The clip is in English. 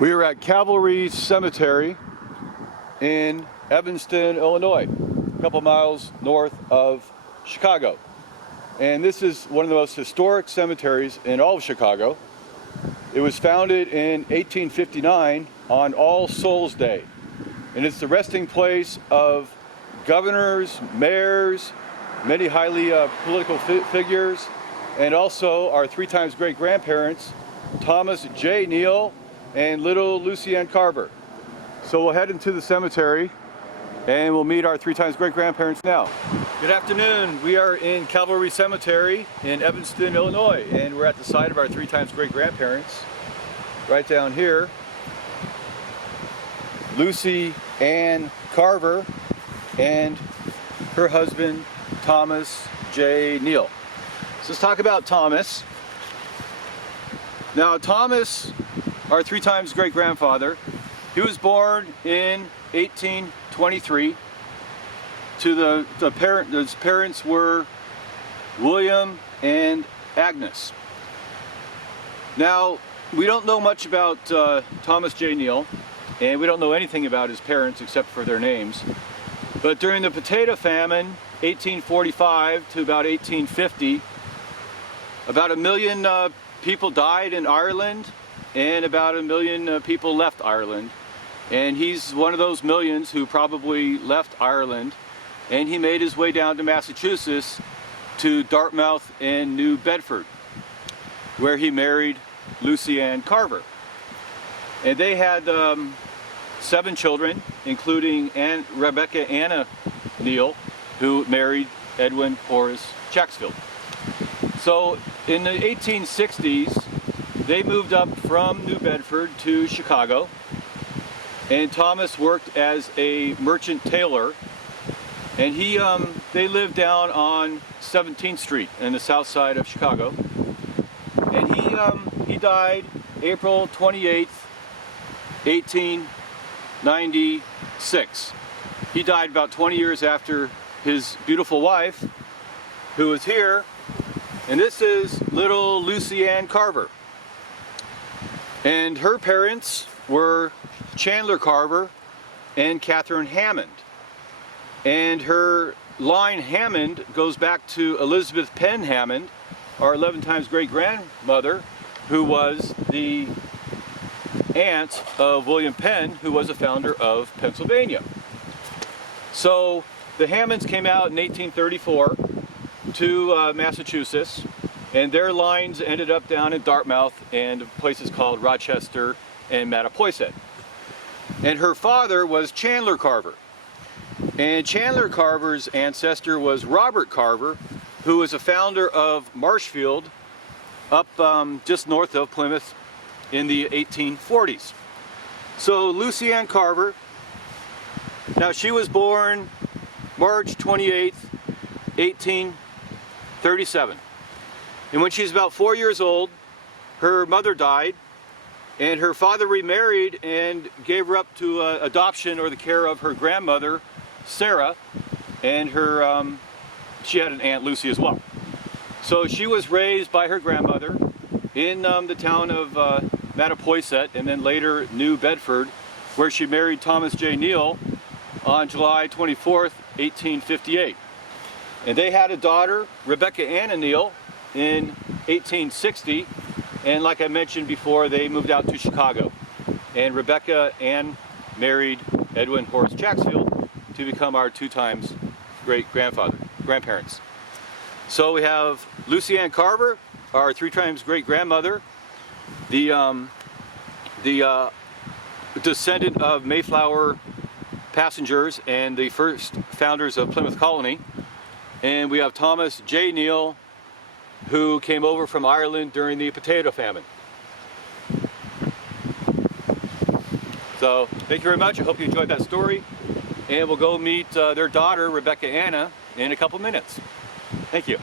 We are at Calvary Cemetery in Evanston, Illinois, a couple miles north of Chicago. And this is one of the most historic cemeteries in all of Chicago. It was founded in 1859 on All Souls Day. And it's the resting place of governors, mayors, many highly political figures, and also our three times great-grandparents, Thomas J. Neal and little Lucy Ann Carver. So we'll head into the cemetery and we'll meet our three times great-grandparents now. Good afternoon. We are in Calvary Cemetery in Evanston, Illinois, and we're at the site of our three times great-grandparents. Right down here, Lucy Ann Carver and her husband, Thomas J. Neal. So let's talk about Thomas. Now Thomas, our three times great-grandfather, he was born in 1823 to his parents were William and Agnes. Now, we don't know much about Thomas J. Neal, and we don't know anything about his parents except for their names. But during the potato famine, 1845 to about 1850, about 1 million people died in Ireland, and about 1 million people left Ireland. And he's one of those millions who probably left Ireland, and he made his way down to Massachusetts to Dartmouth and New Bedford, where he married Lucy Ann Carver. And they had 7 children, including Rebecca Anna Neal, who married Edwin Horace Chacksfield. So in the 1860s, they moved up from New Bedford to Chicago, and Thomas worked as a merchant tailor, and they lived down on 17th Street in the south side of Chicago. And he died April 28th, 1896. He died about 20 years after his beautiful wife, who was here. And this is little Lucy Ann Carver. And her parents were Chandler Carver and Catherine Hammond. And her line Hammond goes back to Elizabeth Penn Hammond, our 11 times great-grandmother, who was the aunt of William Penn, who was a founder of Pennsylvania. So the Hammonds came out in 1834 to Massachusetts, and their lines ended up down in Dartmouth and places called Rochester and Mattapoisett. And her father was Chandler Carver. And Chandler Carver's ancestor was Robert Carver, who was a founder of Marshfield up just north of Plymouth in the 1840s. So Lucy Ann Carver, now she was born March 28th, 1837. And when she was about 4 years old, her mother died, and her father remarried and gave her up to adoption or the care of her grandmother, Sarah, and she had an Aunt Lucy as well. So she was raised by her grandmother in the town of Mattapoisett, and then later New Bedford, where she married Thomas J. Neal on July 24th, 1858. And they had a daughter, Rebecca Anna Neal, in 1860, and like I mentioned before, they moved out to Chicago. And Rebecca Ann married Edwin Horace Chacksfield to become our 2 times grandparents. So we have Lucy Ann Carver, our 3 times great-grandmother, the descendant of Mayflower passengers and the first founders of Plymouth Colony. And we have Thomas J. Neal, who came over from Ireland during the potato famine. So thank you very much. I hope you enjoyed that story. And we'll go meet their daughter, Rebecca Anna, in a couple minutes. Thank you.